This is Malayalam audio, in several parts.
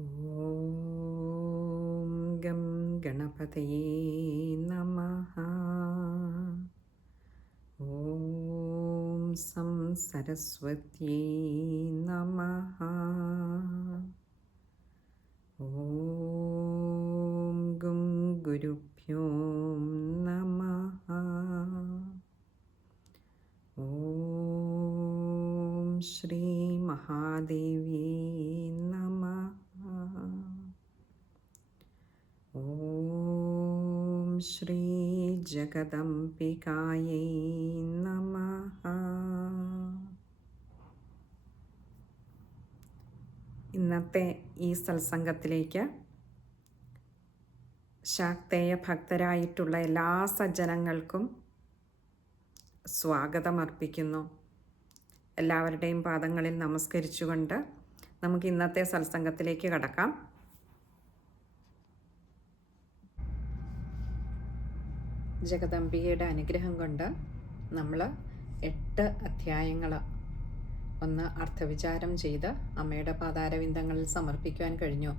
ഓം ഗം ഗണപതയേ നമഃ. ഓം സം സരസ്വത്യേ നമഃ. ഓം ഗും ഗുരുഭ്യോ നമഃ. ഓം ശ്രീ മഹാദേവ്യേ നമഃ. ഓം ശ്രീ ജഗദംബികായൈ നമഃ. ഇന്നത്തെ ഈ സത്സംഗത്തിലേക്ക് ശാക്തേയ ഭക്തരായിട്ടുള്ള എല്ലാ സജ്ജനങ്ങൾക്കും സ്വാഗതമർപ്പിക്കുന്നു. എല്ലാവരുടെയും പാദങ്ങളിൽ നമസ്കരിച്ചുകൊണ്ട് നമുക്ക് ഇന്നത്തെ സത്സംഗത്തിലേക്ക് കടക്കാം. ജഗദംബികയുടെ അനുഗ്രഹം കൊണ്ട് നമ്മൾ 8 അധ്യായങ്ങൾ ഒന്ന് അർത്ഥവിചാരം ചെയ്ത് അമ്മയുടെ പാതാരവിന്ദങ്ങളിൽ സമർപ്പിക്കുവാൻ കഴിഞ്ഞു.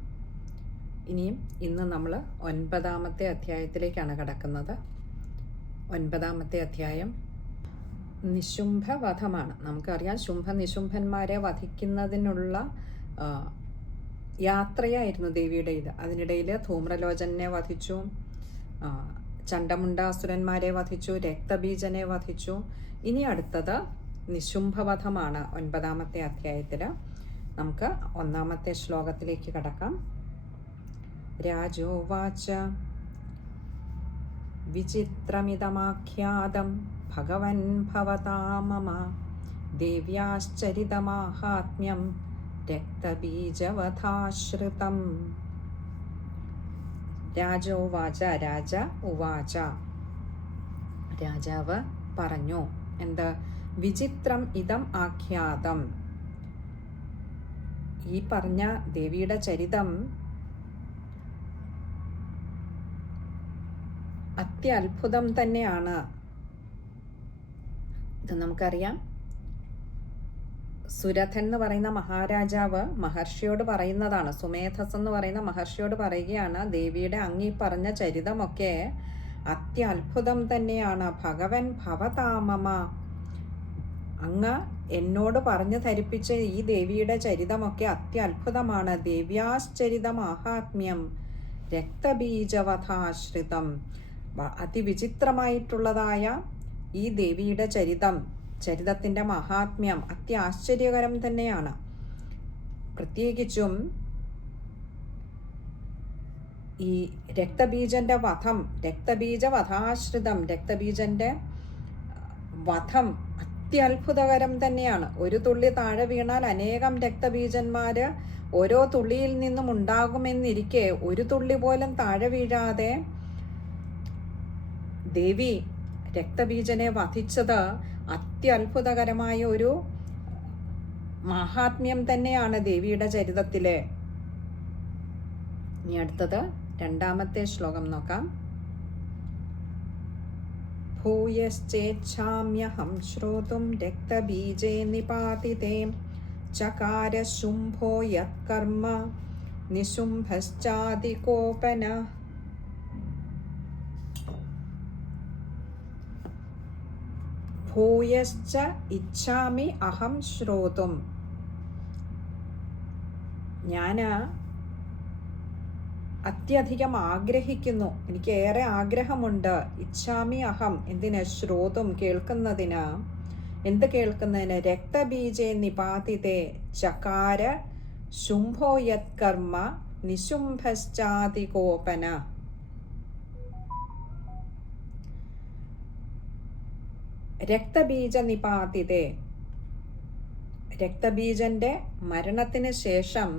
ഇന്ന് നമ്മൾ 9ാമത്തെ അധ്യായത്തിലേക്കാണ് കടക്കുന്നത്. 9ാമത്തെ അധ്യായം നിശുംഭവധമാണ്. നമുക്കറിയാം, നിശുംഭന്മാരെ വധിക്കുന്നതിനുള്ള യാത്രയായിരുന്നു ദേവിയുടെ ഇത്. അതിനിടയിൽ ധൂമ്രലോചനെ വധിച്ചു, ചണ്ഡമുണ്ടാസുരന്മാരെ വധിച്ചു, രക്തബീജനെ വധിച്ചു. ഇനി അടുത്തത് നിശുംഭവധമാണ് 9ാമത്തെ അധ്യായത്തിൽ. നമുക്ക് 1ാമത്തെ ശ്ലോകത്തിലേക്ക് കടക്കാം. രാജോവാച വിചിത്രമിതമാഖ്യാതം ഭഗവൻ ഭവതാ മമ ദേവ്യാശ്ചരിതമാഹാത്മ്യം രക്തബീജവധാശ്രിതം. രാജോവാച, രാജ ഉവാച, രാജാവ് പറഞ്ഞു. എന്ത്? വിചിത്രം ഇതം ആഖ്യാതം. ഈ പറഞ്ഞ ദേവിയുടെ ചരിതം അത്യത്ഭുതം തന്നെയാണ്. ഇത് നമുക്കറിയാം. സുരഥൻ എന്ന് പറയുന്ന മഹാരാജാവ് മഹർഷിയോട് പറയുന്നതാണ്. സുമേധസ് എന്ന് പറയുന്ന മഹർഷിയോട് പറയുകയാണ്, ദേവിയുടെ അങ്ങീ പറഞ്ഞ ചരിതമൊക്കെ അത്യത്ഭുതം തന്നെയാണ്. ഭഗവൻ ഭവതാമമ, അങ്ങ് എന്നോട് പറഞ്ഞു ധരിപ്പിച്ച ഈ ദേവിയുടെ ചരിതമൊക്കെ അത്യത്ഭുതമാണ്. ദേവ്യാശ്ചരിതം ആഹാത്മ്യം രക്തബീജവധാശ്രിതം. അതിവിചിത്രമായിട്ടുള്ളതായ ഈ ദേവിയുടെ ചരിതത്തിൻ്റെ മഹാത്മ്യം അത്യാശ്ചര്യകരം തന്നെയാണ്. പ്രത്യേകിച്ചും ഈ രക്തബീജന്റെ വധം, രക്തബീജവധാശ്രിതം, രക്തബീജന്റെ വധം അത്യത്ഭുതകരം തന്നെയാണ്. ഒരു തുള്ളി താഴെ വീണാൽ അനേകം രക്തബീജന്മാര് ഓരോ തുള്ളിയിൽ നിന്നും ഉണ്ടാകുമെന്നിരിക്കെ ഒരു തുള്ളി പോലും താഴെ വീഴാതെ ദേവി രക്തബീജനെ വധിച്ചത് അത്യത്ഭുതകരമായ ഒരു മഹാത്മ്യം തന്നെയാണ് ദേവിയുടെ ചരിതത്തിലെ. ഇനി അടുത്തത് 2ാമത്തെ ശ്ലോകം നോക്കാം. ഭൂയശ്ചേച്ഛാമ്യഹം ശ്രോതും രക്തബീജേ നിപാതിതേ ചകാര ശുംഭോ യത്കർമ്മ നിശുംഭശ്ചാദികോപന. ഭൂയശ്ച ഇച്ഛാമി അഹം ശ്രോതും. ഞാൻ അത്യധികം ആഗ്രഹിക്കുന്നു, എനിക്ക് ഏറെ ആഗ്രഹമുണ്ട്. ഇച്ഛാമി അഹം, എന്തിന്? ശ്രോതും, കേൾക്കുന്നതിന്. എന്ത് കേൾക്കുന്നതിന്? രക്തബീജേ നിപാതിതേ ചകാര ശുംഭോ യത്കർമ്മ നിശുംഭശ്ചാദികോപന. രക്തബീജ നിപാതിതേ, രക്തബീജന്റെ മരണത്തിന് ശേഷം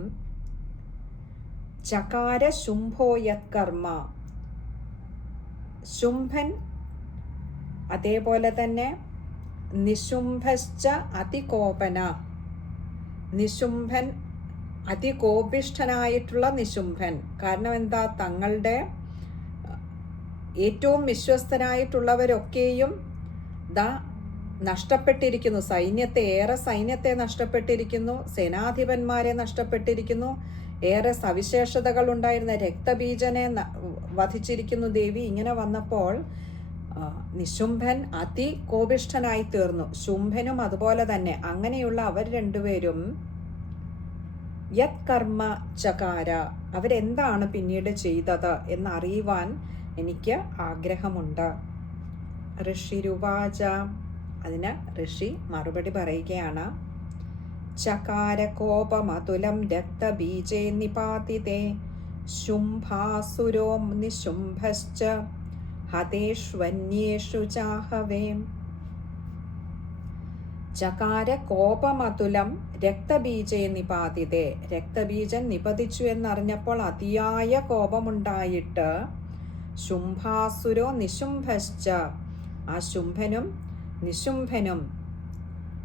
ചകാര ശുംഭോ യത്കർമ്മ, ശുംഭൻ അതേപോലെ തന്നെ നിശുംഭശ്ച അതികോപന, നിശുംഭൻ അതികോപിഷ്ഠനായിട്ടുള്ള നിശുംഭൻ. കാരണം എന്താ? തങ്ങളുടെ ഏറ്റവും വിശ്വസ്തനായിട്ടുള്ളവരൊക്കെയും നഷ്ടപ്പെട്ടിരിക്കുന്നു. ഏറെ സൈന്യത്തെ നഷ്ടപ്പെട്ടിരിക്കുന്നു, സേനാധിപന്മാരെ നഷ്ടപ്പെട്ടിരിക്കുന്നു. ഏറെ സവിശേഷതകൾ ഉണ്ടായിരുന്ന രക്തബീജനെ വധിച്ചിരിക്കുന്നു ദേവി. ഇങ്ങനെ വന്നപ്പോൾ നിശുംഭൻ അതികോപിഷ്ഠനായി തീർന്നു. ശുംഭനും അതുപോലെ തന്നെ. അങ്ങനെയുള്ള അവർ രണ്ടുപേരും യത് കർമ്മ ചകാര, അവരെന്താണ് പിന്നീട് ചെയ്തത് എന്നറിയുവാൻ എനിക്ക് ആഗ്രഹമുണ്ട്. ഋഷിരുവാച, അതിന് ഋഷി മറുപടി പറയുകയാണ്. ചകാര കോപമതുലം രക്തബീജേ നിപാതിതേ ശുംഭാസുരോ നിശുംഭശ്ച ഹതേഷ്വന്യേഷു ചാഹവേ. ചകാര കോപമതുലം രക്തബീജേ നിപാതിതേ, രക്തബീജൻ നിപതിച്ചു എന്നറിഞ്ഞപ്പോൾ അതിയായ കോപമുണ്ടായിട്ട് ശുംഭാസുരോ നിശുംഭശ്ച, ആ ശുംഭനും നിശുംഭനും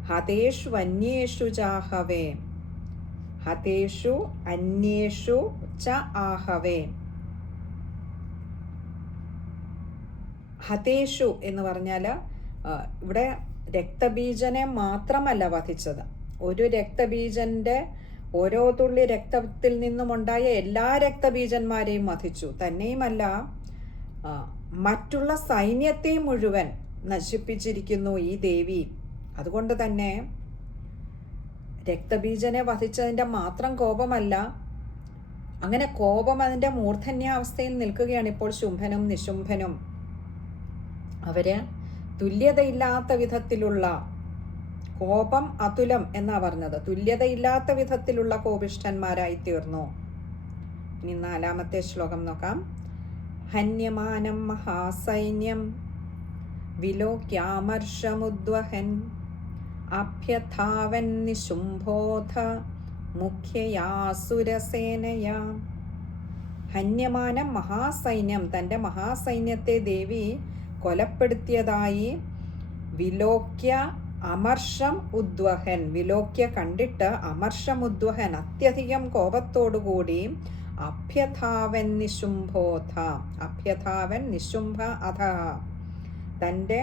ഹതേഷു അന്യേഷു ചാഹവേ, ഹതേഷു അന്യേഷു ച ആഹവേ. ഹതേഷു എന്ന് പറഞ്ഞാൽ ഇവിടെ രക്തബീജനെ മാത്രമല്ല വധിച്ചത്, ഒരു രക്തബീജന്റെ ഓരോ തുള്ളി രക്തത്തിൽ നിന്നുമുണ്ടായ എല്ലാ രക്തബീജന്മാരെയും വധിച്ചു. തന്നെയുമല്ല, മറ്റുള്ള സൈന്യത്തെ മുഴുവൻ നശിപ്പിച്ചിരിക്കുന്നു ഈ ദേവി. അതുകൊണ്ട് തന്നെ രക്തബീജനെ വധിച്ചതിൻ്റെ മാത്രം കോപമല്ല, അങ്ങനെ കോപം അതിൻ്റെ മൂർധന്യാവസ്ഥയിൽ നിൽക്കുകയാണ് ഇപ്പോൾ ശുംഭനും നിശുംഭനും. അവര് തുല്യതയില്ലാത്ത വിധത്തിലുള്ള കോപം, അതുലം എന്നാ പറഞ്ഞത്, തുല്യതയില്ലാത്ത വിധത്തിലുള്ള കോപിഷ്ഠന്മാരായി തീർന്നു. ഇനി 4-ാമത്തെ ശ്ലോകം നോക്കാം. ഹന്യമാനം മഹാസൈന്യം വിലോക്യാമർഷമുദ്വഹൻ അഭ്യഥാവൻ നിശുംഭോധ മുഖ്യയാസുരസേനയാ. ഹന്യമാനം മഹാസൈന്യം, തൻ്റെ മഹാസൈന്യത്തെ ദേവി കൊലപ്പെടുത്തിയതായി വിലോക്യ അമർഷം ഉദ്വഹൻ, വിലോക്യ കണ്ടിട്ട് അമർഷം ഉദ്വഹൻ അത്യധികം കോപത്തോടുകൂടി അഭ്യഥാവൻ നിശുംഭോധ, അഭ്യഥാവൻ നിശുംഭ അധ, തൻ്റെ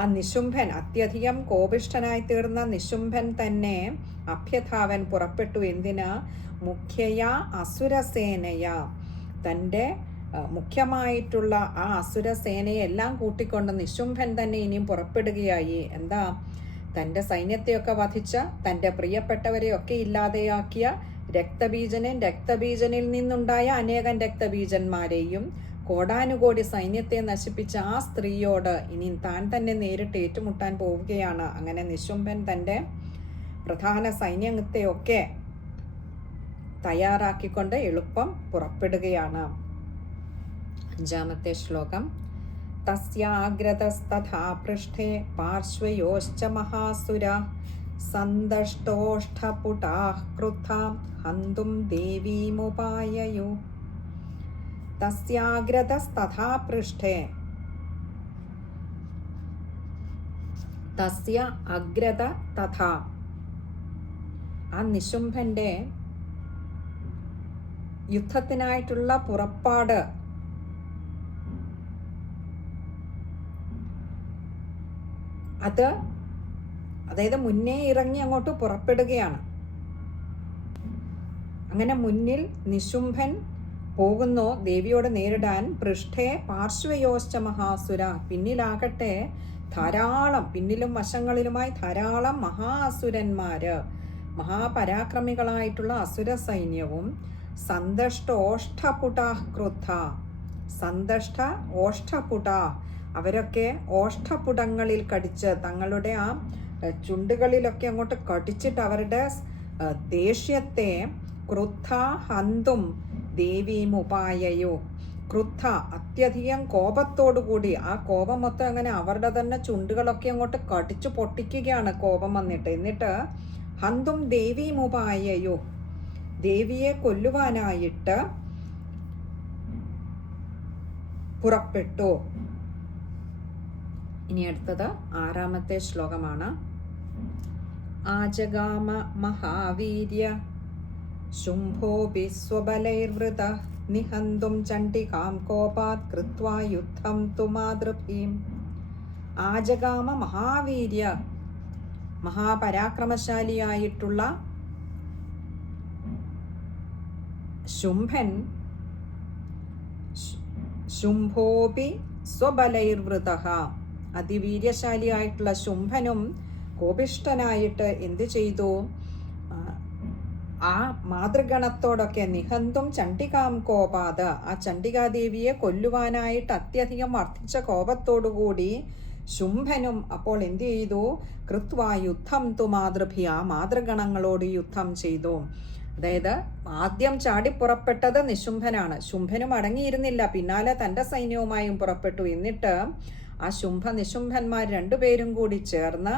ആ നിശുംഭൻ അത്യധികം കോപിഷ്ഠനായി തീർന്ന നിശുംഭൻ തന്നെ അഭ്യഥാവൻ പുറപ്പെട്ടു. എന്തിന്? മുഖ്യയാ അസുരസേനയ, തൻ്റെ മുഖ്യമായിട്ടുള്ള ആ അസുരസേനയെല്ലാം കൂട്ടിക്കൊണ്ട് നിശുംഭൻ തന്നെ ഇനിയും പുറപ്പെടുകയായി. എന്താ? തൻ്റെ സൈന്യത്തെയൊക്കെ വധിച്ച, തൻ്റെ പ്രിയപ്പെട്ടവരെയൊക്കെ ഇല്ലാതെയാക്കിയ രക്തബീജനെയും രക്തബീജനിൽ നിന്നുണ്ടായ അനേകം രക്തബീജന്മാരെയും കോടാനുകോടി സൈന്യത്തെ നശിപ്പിച്ച ആ സ്ത്രീയോട് ഇനി താൻ തന്നെ നേരിട്ട് ഏറ്റുമുട്ടാൻ പോവുകയാണ്. അങ്ങനെ നിശുംഭൻ തൻ്റെ പ്രധാന സൈന്യത്തെയൊക്കെ തയ്യാറാക്കിക്കൊണ്ട് എളുപ്പം പുറപ്പെടുകയാണ്. 5-ാമത്തെ ശ്ലോകം. തസ്യാഗ്രതസ്തഥാ പൃഷ്ഠേ പാർശ്വയോശ്ച മഹാസുര സന്ദഷ്ടോഷ്ഠപുടാഃ ക്രുദ്ധാ ഹന്തും ദേവീമുപായയു. തസ്യാഗ്രതസ്തഥാ പൃഷ്ഠേ, തസ്യ അഗ്രത തഥാ, ആ നിശുംഭന്റെ യുദ്ധത്തിനായിട്ടുള്ള പുറപ്പാട് അതായത് മുന്നേ ഇറങ്ങി അങ്ങോട്ട് പുറപ്പെടുകയാണ്. അങ്ങനെ മുന്നിൽ നിശുംഭൻ പോകുന്നു ദേവിയോട് നേരിടാൻ. പൃഷ്ഠേ പാർശ്വയോശ്ച മഹാസുര, പിന്നിലാകട്ടെ ധാരാളം, പിന്നിലും വശങ്ങളിലുമായി ധാരാളം മഹാസുരന്മാര്, മഹാപരാക്രമികളായിട്ടുള്ള അസുര സൈന്യവും. സന്ദഷ്ട ഓഷ്ഠപുടാ ക്രുദ്ധ, സന്ദഷ്ട ഓഷ്ഠപുട, അവരൊക്കെ ഓഷ്ഠപുടങ്ങളിൽ കടിച്ച്, തങ്ങളുടെ ആ ചുണ്ടുകളിലൊക്കെ അങ്ങോട്ട് കടിച്ചിട്ട് അവരുടെ ദേഷ്യത്തെ ക്രുദ്ധ ഹന്തും ദേവീമുപായയോ, ക്രുദ്ധ അത്യധികം കോപത്തോടുകൂടി, ആ കോപം മൊത്തം അങ്ങനെ അവരുടെ തന്നെ ചുണ്ടുകളൊക്കെ അങ്ങോട്ട് കടിച്ചു പൊട്ടിക്കുകയാണ് കോപം വന്നിട്ട്. എന്നിട്ട് ഹന്തും ദേവീമുപായയോ, ദേവിയെ കൊല്ലുവാനായിട്ട് പുറപ്പെട്ടു. ഇനി അടുത്തത് 6-ാമത്തെ ശ്ലോകമാണ്. ആജഗാമ മഹാവീര്യ ശുംഭോപി സ്വബലൈർവൃത നിഹന്തും ചണ്ഡികാം കോപാത് കൃത്വാ യുദ്ധം തു മാതൃഭീം. ആജഗാമ മഹാവീര്യ, മഹാപരാക്രമശാലിയായിട്ടുള്ള ശുംഭൻ ശുംഭോപി സ്വബലൈർവൃതഃ, അതിവീര്യശാലിയായിട്ടുള്ള ശുംഭനും കോപിഷ്ഠനായിട്ട് എന്ത് ചെയ്തു? ആ മാതൃഗണത്തോടൊക്കെ നിഹന്തും ചണ്ഡികാം കോപാത, ആ ചണ്ഡികാദേവിയെ കൊല്ലുവാനായിട്ട് അത്യധികം വർദ്ധിച്ച കോപത്തോടുകൂടി ശുംഭനും അപ്പോൾ എന്ത് ചെയ്തു? കൃത്വാ യുദ്ധം തു മാതൃഭി, ആ മാതൃഗണങ്ങളോട് യുദ്ധം ചെയ്തു. അതായത് ആദ്യം ചാടിപ്പുറപ്പെട്ടത് നിശുംഭനാണ്. ശുംഭനും അടങ്ങിയിരുന്നില്ല, പിന്നാലെ തൻ്റെ സൈന്യവുമായും പുറപ്പെട്ടു. എന്നിട്ട് ആ ശുംഭ നിശുംഭന്മാർ രണ്ടുപേരും കൂടി ചേർന്ന്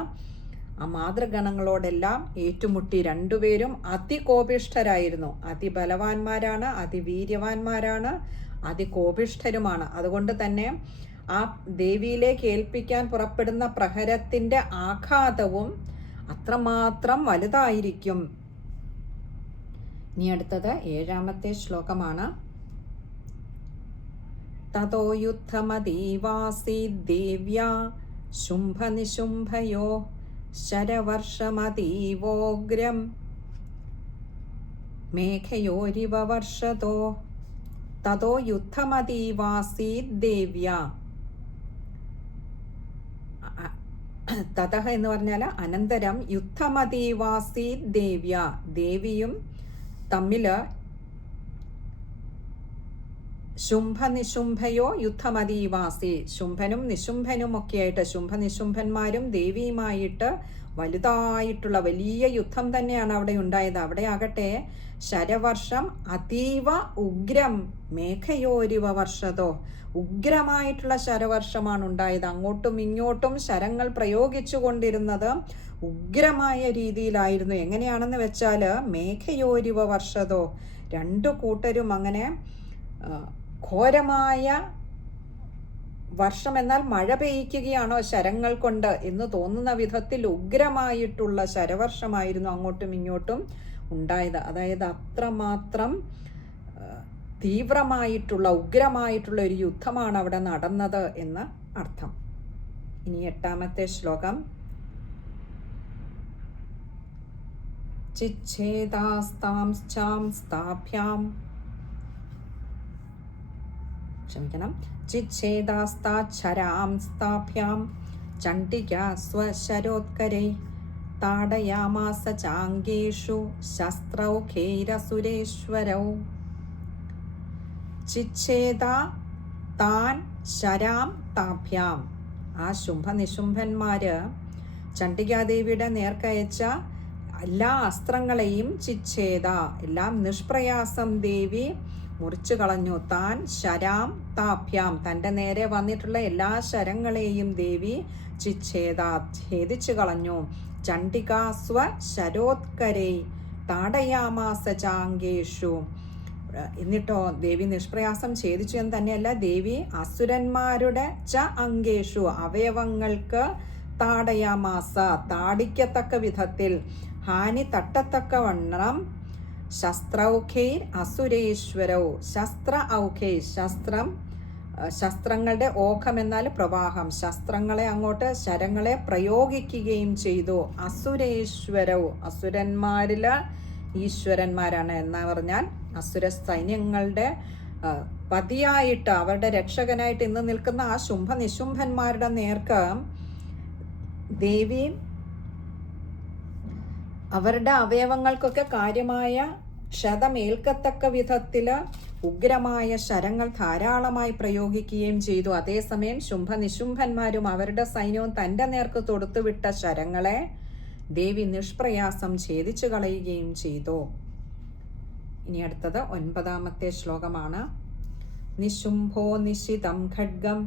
ആ മാതൃഗണങ്ങളോടെല്ലാം ഏറ്റുമുട്ടി. രണ്ടുപേരും അതികോപിഷ്ഠരായിരുന്നു. അതിബലവാന്മാരാണ്, അതിവീര്യവാന്മാരാണ്, അതികോപിഷ്ഠരുമാണ്. അതുകൊണ്ട് തന്നെ ആ ദേവിയിലേക്ക് ഏൽപ്പിക്കാൻ പുറപ്പെടുന്ന പ്രഹരത്തിൻ്റെ ആഘാതവും അത്രമാത്രം വലുതായിരിക്കും. ഇനി അടുത്തത് 7ാമത്തെ ശ്ലോകമാണ്. തതോ യുദ്ധമതീവാസീദ് ദേവ്യാ ശുംഭനിശുംഭയോ ശരവർഷമതീവോഗ്രം മേഘയോരിവ വർഷതോ. തതോ യുദ്ധമതീവാസീദ് ദേവ്യാ, തതഃ എന്ന് പറഞ്ഞാൽ അനന്തരം, യുദ്ധമതീവാസീദ് ദേവ്യ, ദേവിയും തമ്മിൽ ശുംഭനിശുംഭയോ യുദ്ധമതീവാസി, ശുംഭനും നിശുംഭനും ഒക്കെയായിട്ട്, ശുംഭനിശുംഭന്മാരും ദേവിയുമായിട്ട് വലുതായിട്ടുള്ള വലിയ യുദ്ധം തന്നെയാണ് അവിടെ ഉണ്ടായത്. അവിടെ ആകട്ടെ ശരവർഷം അതീവ ഉഗ്രം മേഘയോരിവ വർഷതോ, ഉഗ്രമായിട്ടുള്ള ശരവർഷമാണ് ഉണ്ടായത്. അങ്ങോട്ടും ഇങ്ങോട്ടും ശരങ്ങൾ പ്രയോഗിച്ചു കൊണ്ടിരുന്നത് ഉഗ്രമായ രീതിയിലായിരുന്നു. എങ്ങനെയാണെന്ന് വെച്ചാൽ മേഘയോരിവ വർഷതോ, രണ്ടു കൂട്ടരും അങ്ങനെ ഘോരമായ വർഷം എന്നാൽ മഴ പെയ്യ്ക്കുകയാണോ ശരങ്ങൾ കൊണ്ട് എന്ന് തോന്നുന്ന വിധത്തിൽ ഉഗ്രമായിട്ടുള്ള ശരവർഷമായിരുന്നു അങ്ങോട്ടും ഇങ്ങോട്ടും ഉണ്ടായത്. അതായത് അത്രമാത്രം തീവ്രമായിട്ടുള്ള ഉഗ്രമായിട്ടുള്ള ഒരു യുദ്ധമാണ് അവിടെ നടന്നത് എന്ന് അർത്ഥം. ഇനി 8ാമത്തെ ശ്ലോകം. ചിച്ഛേദാസ്താംശ്ചാം സ്ഥാഭ്യാം, ക്ഷമിക്കണം, ചിച്ഛേദാസ്താച്ഛരാം സ്ഥാഭ്യാം ചണ്ഡികാ സ്വശരോത്കരൈ താടയാമാസ ചാംഗേഷു ശസ്ത്രൗഖൈരസുരേശ്വരൗ. ചിച്ഛേദ താൻ ശരാം താഭ്യാം, ആ ശുംഭനിശുംഭന്മാര് ചണ്ഡികാദേവിയുടെ നേർക്കയച്ച എല്ലാ അസ്ത്രങ്ങളെയും ചിച്ഛേദ, എല്ലാം നിഷ്പ്രയാസം ദേവി മുറിച്ചു കളഞ്ഞു. താൻ ശരാം താഭ്യാം, തൻ്റെ നേരെ വന്നിട്ടുള്ള എല്ലാ ശരങ്ങളെയും ദേവി ചിച്ഛേദ, ഛേദിച്ചു കളഞ്ഞു. ചണ്ഡികാ സ്വ ശരോത്കരൈ താടയാമാസ ചാംഗേഷു, എന്നിട്ടോ ദേവി നിഷ്പ്രയാസം ഛേദിച്ചു എന്ന് തന്നെയല്ല, ദേവി അസുരന്മാരുടെ ച അംഗേഷു, അവയവങ്ങൾക്ക് താടയാമാസ, താടിക്കത്തക്ക വിധത്തിൽ, ഹാനി തട്ടത്തക്കവണ്ണം, ശസ്ത്രൗഖൈർ അസുരേശ്വരൗ, ശസ്ത്ര ഔഖൈ, ശസ്ത്രങ്ങളുടെ ഓഖം എന്നാൽ പ്രവാഹം, ശസ്ത്രങ്ങളെ അങ്ങോട്ട് ശരങ്ങളെ പ്രയോഗിക്കുകയും ചെയ്തു. അസുരേശ്വരൗ, അസുരന്മാരിൽ ഈശ്വരന്മാരാണ് എന്ന് പറഞ്ഞാൽ അസുര സൈന്യങ്ങളുടെ പതിയായിട്ട് അവരുടെ രക്ഷകനായിട്ട് ഇന്ന് നിൽക്കുന്ന ആ ശുംഭനിശുംഭന്മാരുടെ നേർക്ക് ദേവി അവരുടെ അവയവങ്ങൾക്കൊക്കെ കാര്യമായ ക്ഷതമേൽക്കത്തക്ക വിധത്തിൽ ഉഗ്രമായ ശരങ്ങൾ ധാരാളമായി പ്രയോഗിക്കുകയും ചെയ്തു. അതേസമയം ശുംഭനിശുംഭന്മാരും അവരുടെ സൈന്യവും തൻ്റെ നേർക്ക് തൊടുത്തുവിട്ട ശരങ്ങളെ ദേവി നിഷ്പ്രയാസം ഛേദിച്ചു കളയുകയും ചെയ്തു. ഇനി അടുത്തത് 9ാമത്തെ ശ്ലോകമാണ്. നിശുംഭോ നിശിതം ഖഡ്ഗം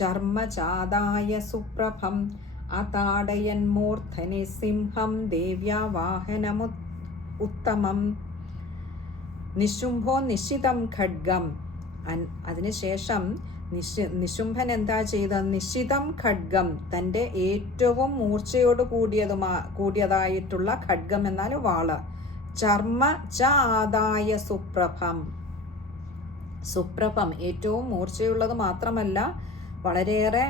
ചർമ്മചാദായ സുപ്രഭം അതാടയന്മൂർധനി സിംഹം ദേവ്യാ വാഹനമു ഉത്തമം. നിശുംഭോ നിശിതം ഖഡ്ഗം, അതിനുശേഷം നിശുംഭൻ എന്താ ചെയ്തത്? നിശിതം ഖഡ്ഗം, തൻ്റെ ഏറ്റവും മൂർച്ചയോട് കൂടിയതായിട്ടുള്ള ഖഡ്ഗം എന്നാൽ വാള്. ചർമ്മ ച ആദായ സുപ്രഭം, സുപ്രഭം ഏറ്റവും മൂർച്ചയുള്ളത് മാത്രമല്ല വളരെയേറെ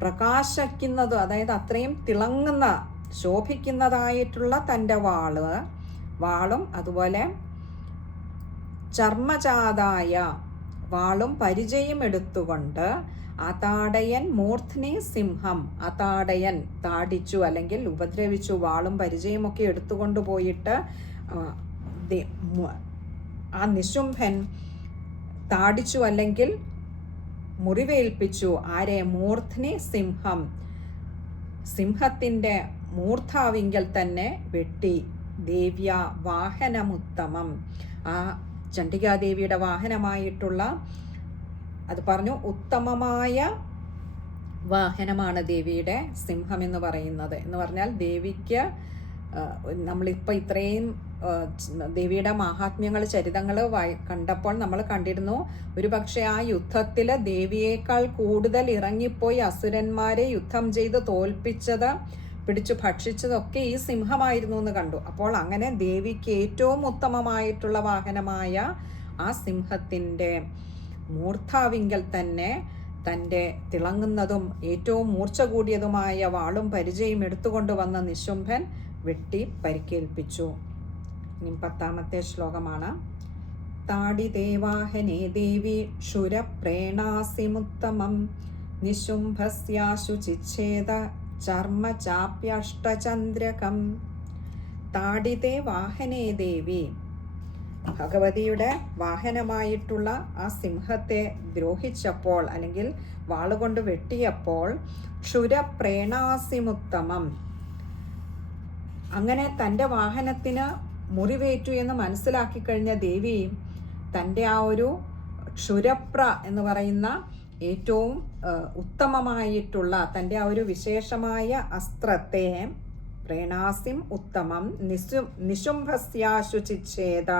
പ്രകാശിക്കുന്നത്, അതായത് അത്രയും തിളങ്ങുന്ന ശോഭിക്കുന്നതായിട്ടുള്ള തൻ്റെ വാളും അതുപോലെ ചർമ്മജാതായ വാളും പരിചയം എടുത്തുകൊണ്ട് അതാടയൻ മൂർധ്നി സിംഹം, അതാടയൻ താടിച്ചു അല്ലെങ്കിൽ ഉപദ്രവിച്ചു, വാളും പരിചയമൊക്കെ എടുത്തുകൊണ്ട് പോയിട്ട് ആ നിശുംഭൻ താടിച്ചു അല്ലെങ്കിൽ മുറിവേൽപ്പിച്ചു. ആരെ? മൂർധ്നി സിംഹം, സിംഹത്തിൻ്റെ മൂർധാവിങ്കൽ തന്നെ വെട്ടി. ദേവ്യ വാഹനമുത്തമം, ആ ചണ്ഡികാദേവിയുടെ വാഹനമായിട്ടുള്ള, അത് പറഞ്ഞു, ഉത്തമമായ വാഹനമാണ് ദേവിയുടെ സിംഹം എന്ന് പറയുന്നത്. എന്ന് പറഞ്ഞാൽ ദേവിക്ക് നമ്മളിപ്പോൾ ഇത്രയും ദേവിയുടെ മാഹാത്മ്യങ്ങൾ, ചരിതങ്ങൾ കണ്ടപ്പോൾ നമ്മൾ കണ്ടിരുന്നു, ഒരു പക്ഷേ ആ യുദ്ധത്തിൽ ദേവിയേക്കാൾ കൂടുതൽ ഇറങ്ങിപ്പോയി അസുരന്മാരെ യുദ്ധം ചെയ്ത് തോൽപ്പിച്ചത്, പിടിച്ചു ഭക്ഷിച്ചതൊക്കെ ഈ സിംഹമായിരുന്നു എന്ന് കണ്ടു. അപ്പോൾ അങ്ങനെ ദേവിക്ക് ഏറ്റവും ഉത്തമമായിട്ടുള്ള വാഹനമായ ആ സിംഹത്തിൻ്റെ മൂർധാവിങ്കൽ തന്നെ തൻ്റെ തിളങ്ങുന്നതും ഏറ്റവും മൂർച്ച കൂടിയതുമായ വാളും പരിചയം എടുത്തുകൊണ്ട് വന്ന നിശുംഭൻ വെട്ടി പരിക്കേൽപ്പിച്ചു. ഇനി 10ാമത്തെ ശ്ലോകമാണ്. താടിദേവാഹനേ ദേവി ശുരപ്രേണാസിമുത്തമം നിശുംഭസ്യാശു ചിച്ഛേദ ചർമ്മ ചാപ്യഷ്ടചന്ദ്രകം. താടിതേ വാഹനേ ദേവി, ഭഗവതിയുടെ വാഹനമായിട്ടുള്ള ആ സിംഹത്തെ ദ്രോഹിച്ചപ്പോൾ അല്ലെങ്കിൽ വാളുകൊണ്ട് വെട്ടിയപ്പോൾ ക്ഷുരപ്രേണാസിമുത്തമം, അങ്ങനെ തൻ്റെ വാഹനത്തിന് മുറിവേറ്റു എന്ന് മനസ്സിലാക്കി കഴിഞ്ഞ ദേവി തൻ്റെ ആ ഒരു ക്ഷുരപ്ര എന്ന് പറയുന്ന ഏറ്റവും ഉത്തമമായിട്ടുള്ള തൻ്റെ ആ ഒരു വിശേഷമായ അസ്ത്രത്തെ, പ്രേണാസിം ഉത്തമം നിശുംഭസ്യാശു ചിച്ഛേദ,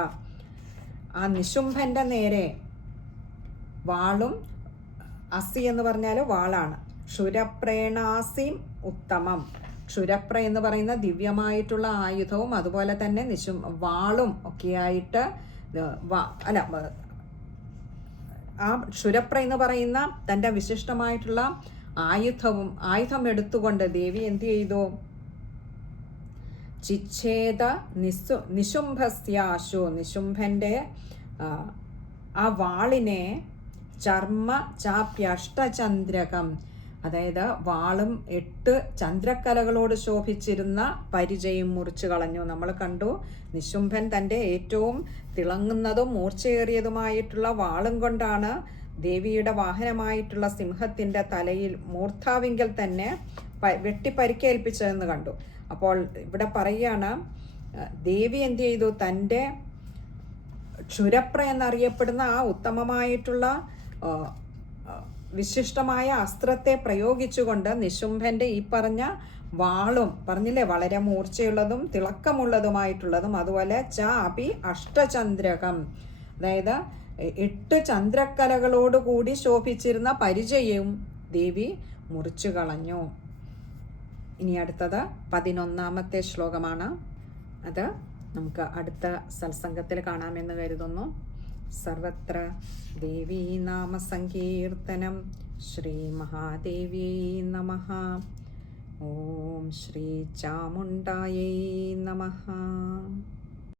ആ നിശുംഭൻ്റെ നേരെ വാളും, അസി എന്ന് പറഞ്ഞാൽ വാളാണ്, ക്ഷുരപ്രേണാസിം ഉത്തമം, ക്ഷുരപ്ര എന്ന് പറയുന്ന ദിവ്യമായിട്ടുള്ള ആയുധവും അതുപോലെ തന്നെ വാളും ഒക്കെയായിട്ട് ആ ക്ഷുരപ്ര എന്ന് പറയുന്ന തൻ്റെ വിശിഷ്ടമായിട്ടുള്ള ആയുധം എടുത്തുകൊണ്ട് ദേവി എന്ത് ചെയ്തു? ചിച്ഛേദ നിശുംഭസ്യാശു, നിശുംഭൻ്റെ ആ വാളിനെ ചർമ്മ ചാപ്യഷ്ടചന്ദ്രകം, അതായത് വാളും 8 ചന്ദ്രക്കലകളോട് ശോഭിച്ചിരുന്ന പരിചയം മുറിച്ചു കളഞ്ഞു. നമ്മൾ കണ്ടു, നിശുംഭൻ തൻ്റെ ഏറ്റവും തിളങ്ങുന്നതും മൂർച്ചയേറിയതുമായിട്ടുള്ള വാളും കൊണ്ടാണ് ദേവിയുടെ വാഹനമായിട്ടുള്ള സിംഹത്തിൻ്റെ തലയിൽ മൂർധാവിങ്കൽ തന്നെ വെട്ടി പരിക്കേൽപ്പിച്ചതെന്ന് കണ്ടു. അപ്പോൾ ഇവിടെ പറയുകയാണ്, ദേവി എന്ത് ചെയ്തു? തൻ്റെ ക്ഷുരപ്ര എന്നറിയപ്പെടുന്ന ആ ഉത്തമമായിട്ടുള്ള വിശിഷ്ടമായ അസ്ത്രത്തെ പ്രയോഗിച്ചുകൊണ്ട് നിശുംഭൻ്റെ ഈ പറഞ്ഞ വാളും, പറഞ്ഞില്ലേ, വളരെ മൂർച്ചയുള്ളതും തിളക്കമുള്ളതുമായിട്ടുള്ളതും അതുപോലെ ചാപി അഷ്ടചന്ദ്രകം, അതായത് 8 ചന്ദ്രക്കലകളോടുകൂടി ശോഭിച്ചിരുന്ന പരിചയവും ദേവി മുറിച്ചു കളഞ്ഞു. ഇനി അടുത്തത് 11ാമത്തെ ശ്ലോകമാണ്. അത് നമുക്ക് അടുത്ത സത്സംഗത്തിൽ കാണാമെന്ന് കരുതുന്നു. സർവത്ര ദേവീ നാമ സങ്കീർത്തനം. ശ്രീ മഹാദേവ്യൈ നമഃ. ഓം ശ്രീ ചാമുണ്ഡായൈ നമഃ.